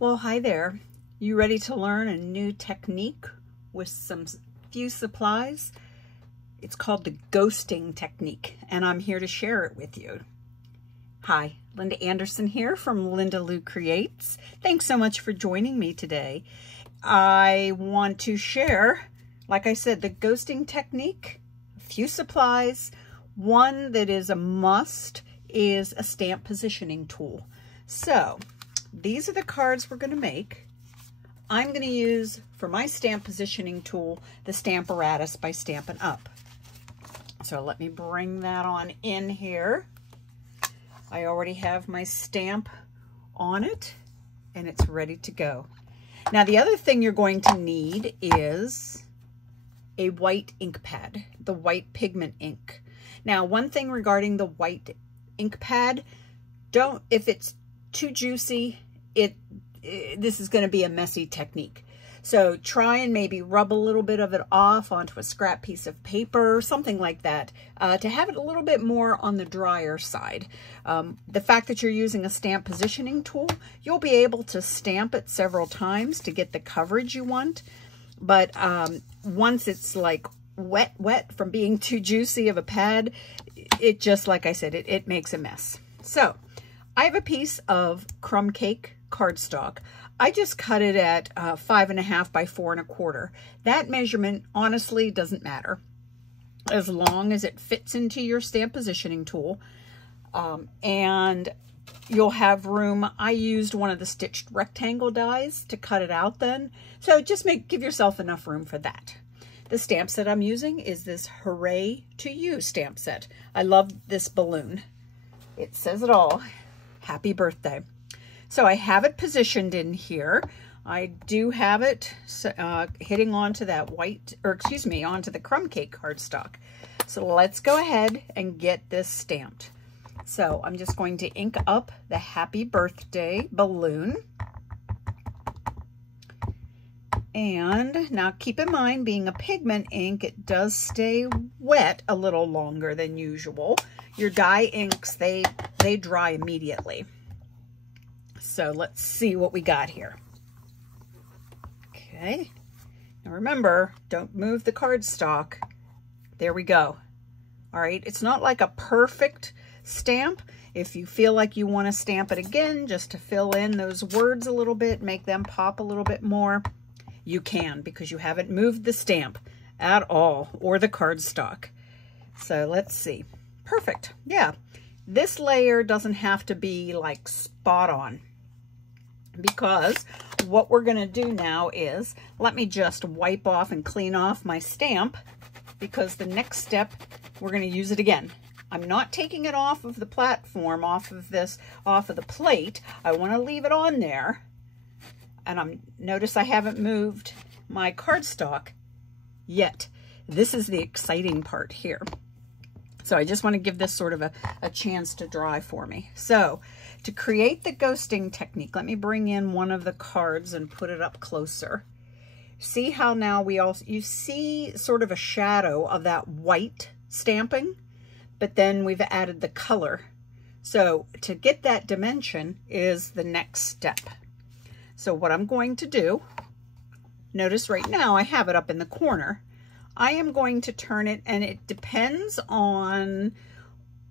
Well, hi there. You ready to learn a new technique with some few supplies? It's called the ghosting technique, and I'm here to share it with you. Hi, Linda Anderson here from Linda Lou Creates. Thanks so much for joining me today. I want to share, like I said, the ghosting technique, a few supplies. One that is a must is a stamp positioning tool. So these are the cards we're going to make. I'm going to use, for my stamp positioning tool, the Stamparatus by Stampin' Up. So let me bring that on in here. I already have my stamp on it, and it's ready to go. Now, the other thing you're going to need is a white ink pad, the white pigment ink. Now, one thing regarding the white ink pad, if it's too juicy, this is going to be a messy technique. So try and maybe rub a little bit of it off onto a scrap piece of paper, something like that, to have it a little bit more on the drier side. The fact that you're using a stamp positioning tool, you'll be able to stamp it several times to get the coverage you want. But once it's like wet from being too juicy of a pad, it just, like I said, it makes a mess. So I have a piece of crumb cake cardstock. I just cut it at 5.5 by 4 1/4. That measurement honestly doesn't matter as long as it fits into your stamp positioning tool, and you'll have room. I used one of the stitched rectangle dies to cut it out then, so just give yourself enough room for that. The stamp set I'm using is this Hooray to You stamp set. I love this balloon. It says it all. Happy birthday. So I have it positioned in here. I do have it hitting onto that onto the crumb cake cardstock. So let's go ahead and get this stamped. So I'm just going to ink up the happy birthday balloon. And now keep in mind, being a pigment ink, it does stay wet a little longer than usual. Your dye inks, they dry immediately. So let's see what we got here. Okay. Now remember, don't move the cardstock. There we go. All right. It's not like a perfect stamp. If you feel like you want to stamp it again, just to fill in those words a little bit, make them pop a little bit more, you can, because you haven't moved the stamp at all or the cardstock. So let's see. Perfect. Yeah. This layer doesn't have to be like spot on, because what we're going to do now is, let me just wipe off and clean off my stamp, because the next step, we're going to use it again. I'm not taking it off of the platform, off of the plate. I want to leave it on there. And notice I haven't moved my cardstock yet. This is the exciting part here. So I just want to give this sort of a chance to dry for me. So to create the ghosting technique, let me bring in one of the cards and put it up closer. See how now you see sort of a shadow of that white stamping, but then we've added the color. So to get that dimension is the next step. So what I'm going to do, notice right now I have it up in the corner. I am going to turn it, and it depends on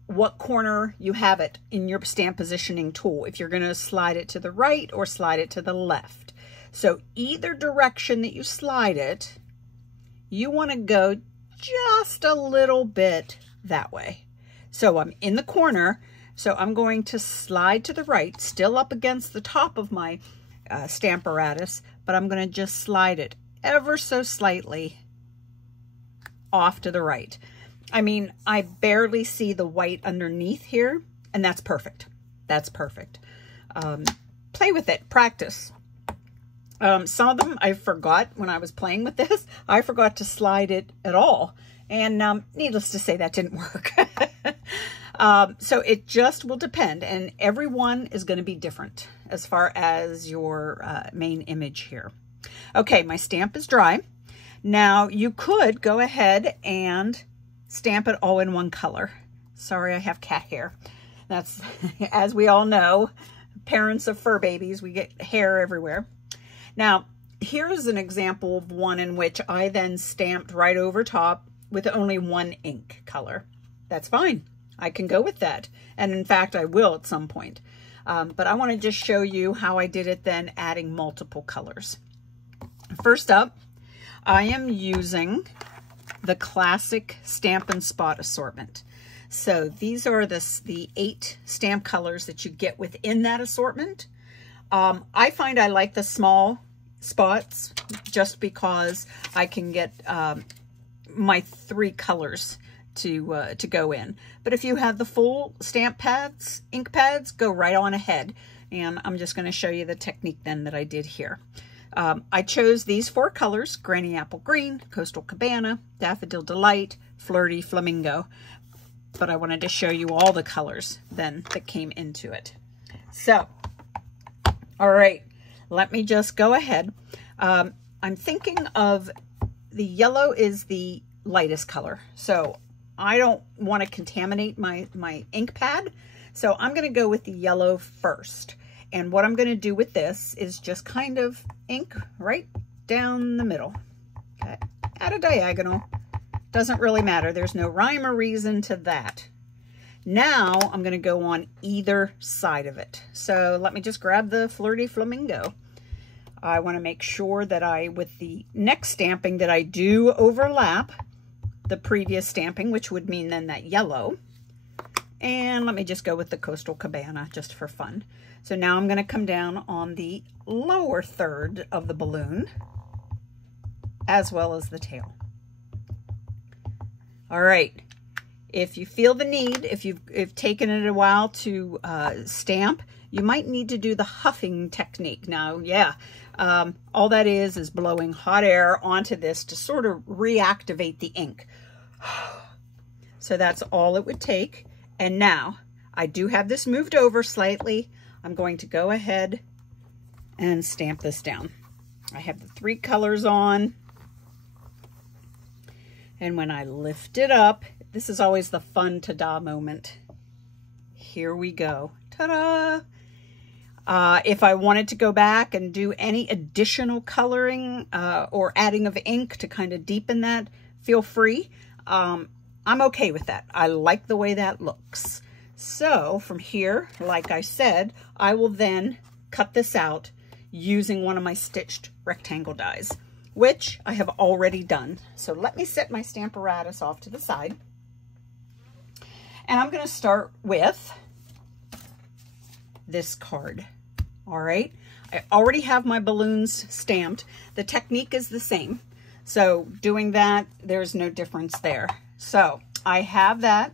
what corner you have it in your stamp positioning tool, if you're going to slide it to the right or slide it to the left. So either direction that you slide it, you want to go just a little bit that way. So I'm in the corner, so I'm going to slide to the right, still up against the top of my Stamparatus, but I'm going to just slide it ever so slightly off to the right. I mean, I barely see the white underneath here, and that's perfect. That's perfect. Play with it, practice. Some of them I forgot when I was playing with this. I forgot to slide it at all, and needless to say, that didn't work. So it just will depend, and every one is going to be different as far as your main image here. Okay, my stamp is dry. Now you could go ahead and stamp it all in one color. Sorry, I have cat hair. That's, as we all know, parents of fur babies, we get hair everywhere. Now, here's an example of one in which I then stamped right over top with only one ink color. That's fine. I can go with that. And in fact, I will at some point. But I want to just show you how I did it then, adding multiple colors. First up, I am using the classic Stampin' Spot assortment. So these are the 8 stamp colors that you get within that assortment. I find I like the small spots just because I can get my 3 colors to go in. But if you have the full stamp pads, ink pads, go right on ahead. And I'm just going to show you the technique then that I did here. I chose these 4 colors: Granny Apple Green, Coastal Cabana, Daffodil Delight, Flirty Flamingo. But I wanted to show you all the colors then that came into it. So, all right, let me just go ahead. I'm thinking of the yellow is the lightest color. So I don't want to contaminate my ink pad. So I'm going to go with the yellow first. And what I'm going to do with this is just kind of ink right down the middle, okay, at a diagonal. Doesn't really matter. There's no rhyme or reason to that. Now I'm going to go on either side of it. So let me just grab the Flirty Flamingo. I want to make sure that with the next stamping, that I do overlap the previous stamping, which would mean then that yellow. And let me just go with the Coastal Cabana just for fun. So now I'm going to come down on the lower third of the balloon, as well as the tail. All right. If you feel the need, if you've taken it a while to stamp, you might need to do the huffing technique. Now, yeah, all that is blowing hot air onto this to sort of reactivate the ink. So that's all it would take. And now I do have this moved over slightly. I'm going to go ahead and stamp this down. I have the 3 colors on. And when I lift it up, this is always the fun ta-da moment. Here we go. Ta-da! If I wanted to go back and do any additional coloring or adding of ink to kind of deepen that, feel free. I'm okay with that. I like the way that looks. So from here, like I said, I will then cut this out using one of my stitched rectangle dies, which I have already done. So let me set my Stamparatus off to the side. And I'm going to start with this card. All right. I already have my balloons stamped. The technique is the same. So doing that, there's no difference there. So I have that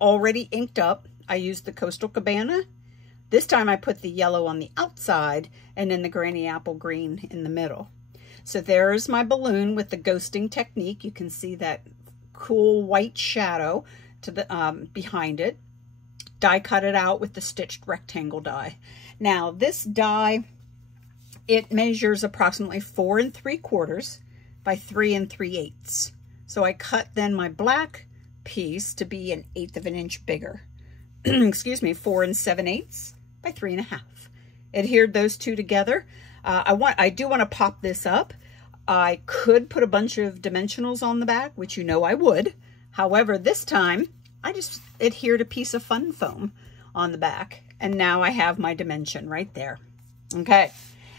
already inked up. I used the Coastal Cabana. This time I put the yellow on the outside and then the Granny Apple Green in the middle. So there's my balloon with the ghosting technique. You can see that cool white shadow to the behind it. Die cut it out with the stitched rectangle die. Now this die, it measures approximately 4 3/4 by 3 3/8. So I cut then my black piece to be 1/8 of an inch bigger. Excuse me, 4 7/8 by 3 1/2. Adhered those two together. I do want to pop this up. I could put a bunch of dimensionals on the back, which you know I would. However, this time I just adhered a piece of fun foam on the back, and now I have my dimension right there. Okay,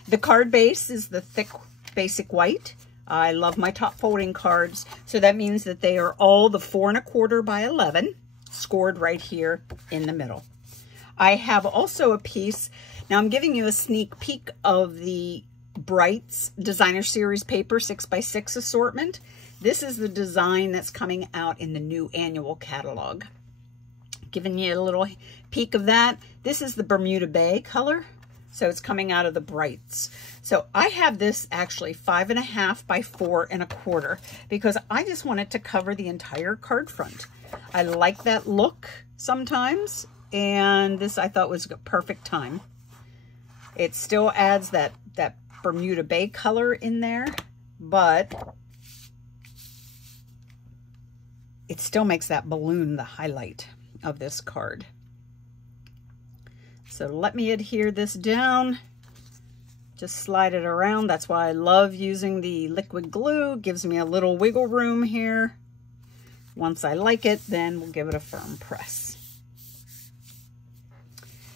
the card base is the thick basic white. I love my top folding cards, so that means that they are all the 4 1/4 by 11, scored right here in the middle. I have also a piece, now I'm giving you a sneak peek of the Brights Designer Series paper 6x6 assortment. This is the design that's coming out in the new annual catalog. Giving you a little peek of that. This is the Bermuda Bay color. So it's coming out of the Brights. So I have this actually 5 1/2 by 4 1/4 because I just want it to cover the entire card front. I like that look sometimes, and this I thought was a perfect time. It still adds that Bermuda Bay color in there, but it still makes that balloon the highlight of this card. So let me adhere this down. Just slide it around. That's why I love using the liquid glue. It gives me a little wiggle room here. Once I like it, then we'll give it a firm press.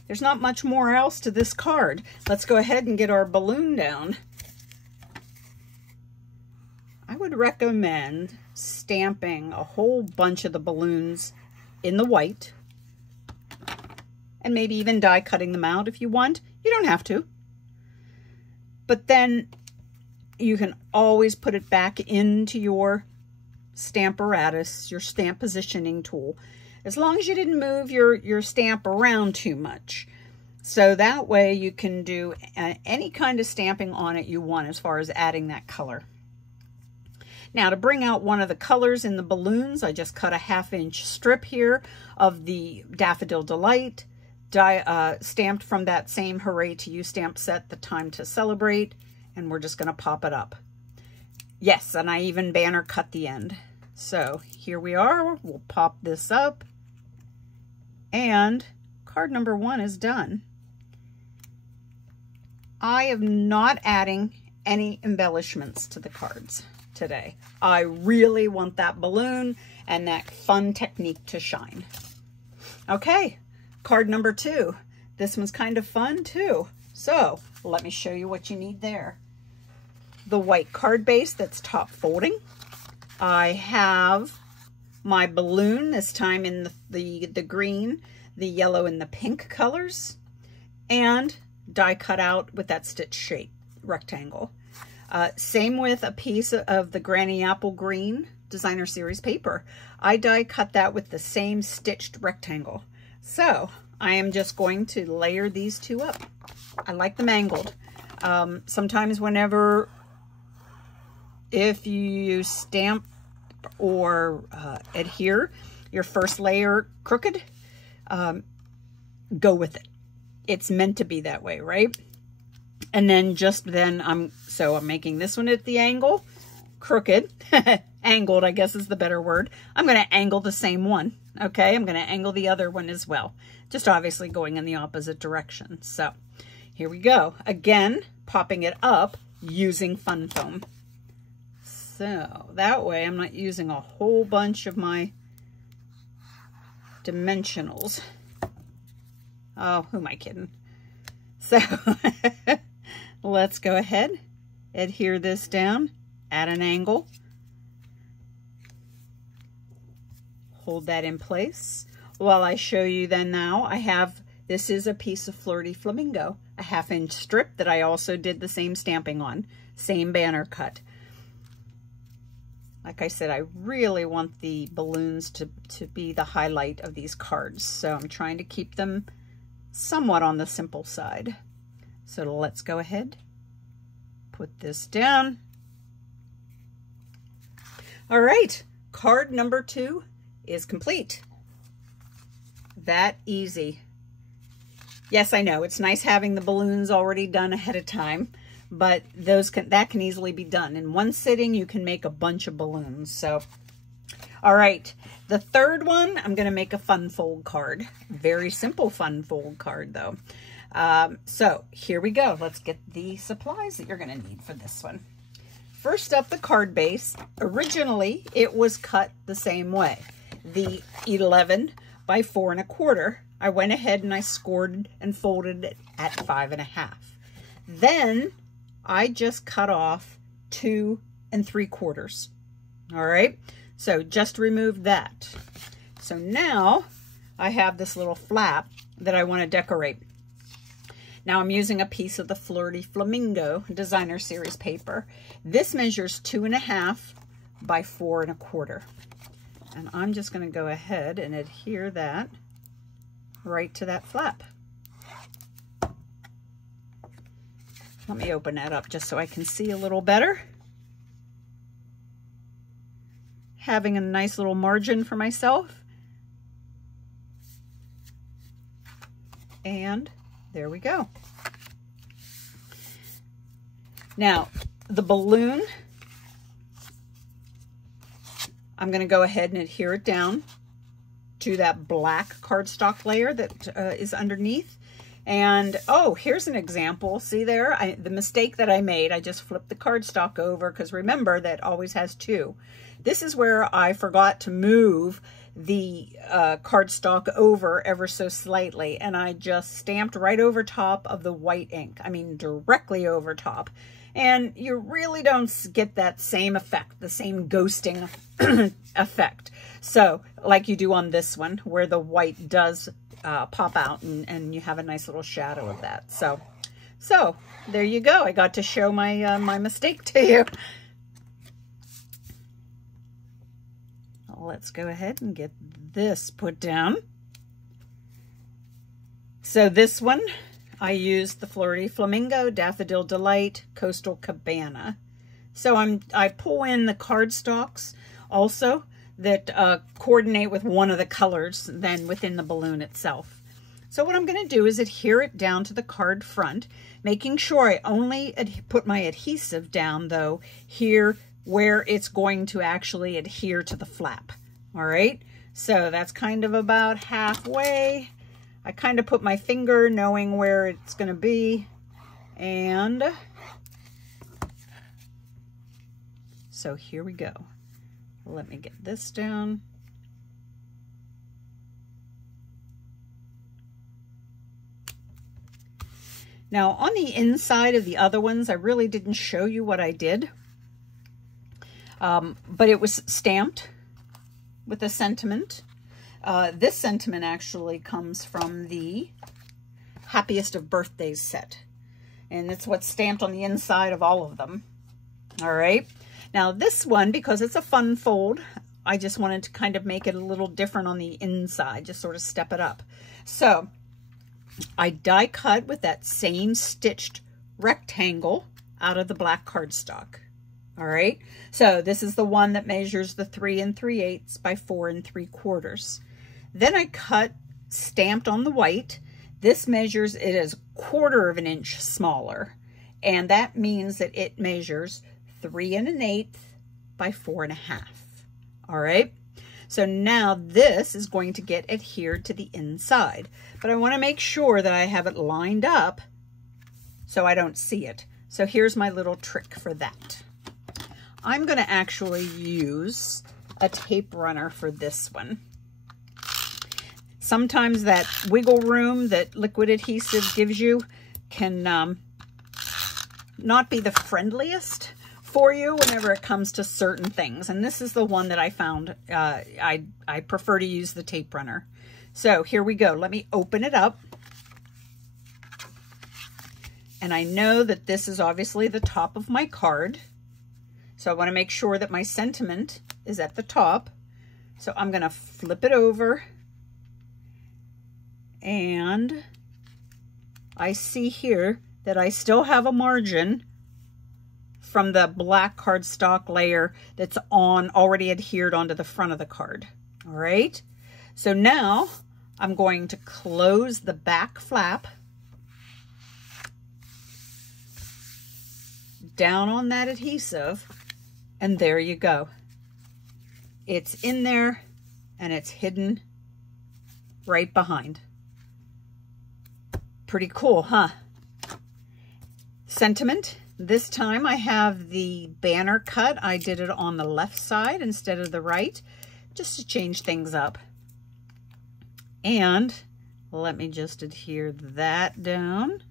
There's not much more else to this card. Let's go ahead and get our balloon down. I would recommend stamping a whole bunch of the balloons in the white, and maybe even die cutting them out if you want. You don't have to. But then you can always put it back into your Stamparatus, your stamp positioning tool, as long as you didn't move your stamp around too much. So that way you can do any kind of stamping on it you want as far as adding that color. Now, to bring out one of the colors in the balloons, I just cut a 1/2-inch strip here of the Daffodil Delight, stamped from that same Hooray to You stamp set, The Time to Celebrate, and we're just going to pop it up. Yes, and I even banner cut the end. So here we are. We'll pop this up, and card number 1 is done. I am not adding any embellishments to the cards today. I really want that balloon and that fun technique to shine. Okay, card number 2. This one's kind of fun too. So let me show you what you need there. The white card base that's top folding. I have my balloon, this time in the green, the yellow, and the pink colors, and die cut out with that stitch shape rectangle. Same with a piece of the Granny Apple Green Designer Series paper. I die cut that with the same stitched rectangle. So I am just going to layer these two up. I like them angled. Sometimes if you stamp or adhere your first layer crooked, go with it. It's meant to be that way, right? And then I'm making this one at the angle, crooked, angled, I guess is the better word. I'm going to angle the same one, okay? I'm going to angle the other one as well, just obviously going in the opposite direction. So here we go. Again, popping it up using Fun Foam. So that way I'm not using a whole bunch of my dimensionals. Oh, who am I kidding? So let's go ahead, adhere this down at an angle, hold that in place. While I show you then now, this is a piece of Flirty Flamingo, a 1/2-inch strip that I also did the same stamping on, same banner cut. Like I said, I really want the balloons to be the highlight of these cards, so I'm trying to keep them somewhat on the simple side. So let's go ahead, put this down. All right, card number 2 is complete. That easy. Yes, I know, it's nice having the balloons already done ahead of time, but that can easily be done. In one sitting, you can make a bunch of balloons. So, all right, the third one, I'm going to make a fun fold card. Very simple fun fold card, though. So here we go. Let's get the supplies that you're going to need for this one. First up, the card base. Originally, it was cut the same way. The 11 by 4 1/4. I went ahead and I scored and folded it at 5 1/2. Then I just cut off 2 3/4. All right, so just remove that. So now I have this little flap that I want to decorate. Now I'm using a piece of the Flirty Flamingo Designer Series paper. This measures 2 1/2 by 4 1/4. And I'm just going to go ahead and adhere that right to that flap. Let me open that up just so I can see a little better. Having a nice little margin for myself. And there we go. Now, the balloon, I'm going to go ahead and adhere it down to that black cardstock layer that is underneath. And, oh, here's an example. See there? The mistake that I made, I just flipped the cardstock over, because remember, that always has two. This is where I forgot to move the cardstock over ever so slightly, and I just stamped right over top of the white ink. I mean, directly over top. And you really don't get that same effect, the same ghosting effect. So, like you do on this one, where the white does pop out, and you have a nice little shadow of that. So there you go. I got to show my my mistake to you. Let's go ahead and get this put down. So this one, I used the Flirty Flamingo, Daffodil Delight, Coastal Cabana. So I pull in the cardstocks also that coordinate with one of the colors then within the balloon itself. So what I'm going to do is adhere it down to the card front, making sure I only put my adhesive down though here where it's going to actually adhere to the flap. All right, so that's kind of about halfway. I kind of put my finger knowing where it's going to be, and so here we go. Let me get this down. Now on the inside of the other ones, I really didn't show you what I did, but it was stamped with a sentiment. This sentiment actually comes from the Happiest of Birthdays set, and it's what's stamped on the inside of all of them. All right. Now this one, because it's a fun fold, I just wanted to kind of make it a little different on the inside, just sort of step it up. So I die cut with that same stitched rectangle out of the black cardstock. All right. So this is the one that measures the 3 3/8 by 4 3/4. Then I cut stamped on the white. This measures it as 1/4 of an inch smaller. And that means that it measures 3 1/8 by 4 1/2. All right. So now this is going to get adhered to the inside, but I want to make sure that I have it lined up so I don't see it. So here's my little trick for that. I'm going to actually use a tape runner for this one. Sometimes that wiggle room that liquid adhesive gives you can not be the friendliest for you whenever it comes to certain things. And this is the one that I found I prefer to use the tape runner. So here we go. Let me open it up. And I know that this is obviously the top of my card. So I want to make sure that my sentiment is at the top. So I'm going to flip it over. And I see here that I still have a margin from the black cardstock layer that's already adhered onto the front of the card. All right. So now I'm going to close the back flap down on that adhesive, and there you go. It's in there and it's hidden right behind. Pretty cool, huh? Sentiment. This time I have the banner cut. I did it on the left side instead of the right, just to change things up. And let me just adhere that down.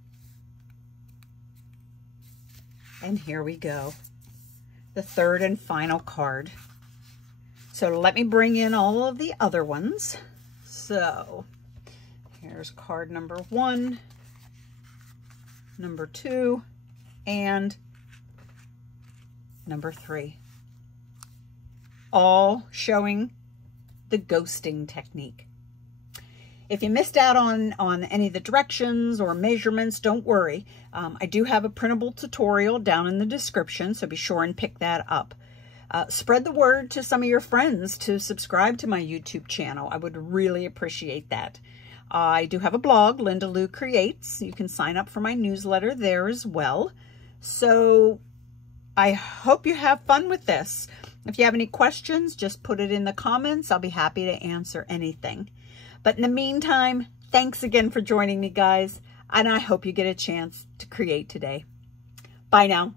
And here we go. The third and final card. So let me bring in all of the other ones. So here's card number 1, number 2, and number 3. All showing the ghosting technique. If you missed out on any of the directions or measurements, don't worry. I do have a printable tutorial down in the description, so be sure and pick that up. Spread the word to some of your friends to subscribe to my YouTube channel. I would really appreciate that. I do have a blog, Linda Lou Creates. You can sign up for my newsletter there as well. So I hope you have fun with this. If you have any questions, just put it in the comments. I'll be happy to answer anything. But in the meantime, thanks again for joining me, guys. and I hope you get a chance to create today. Bye now.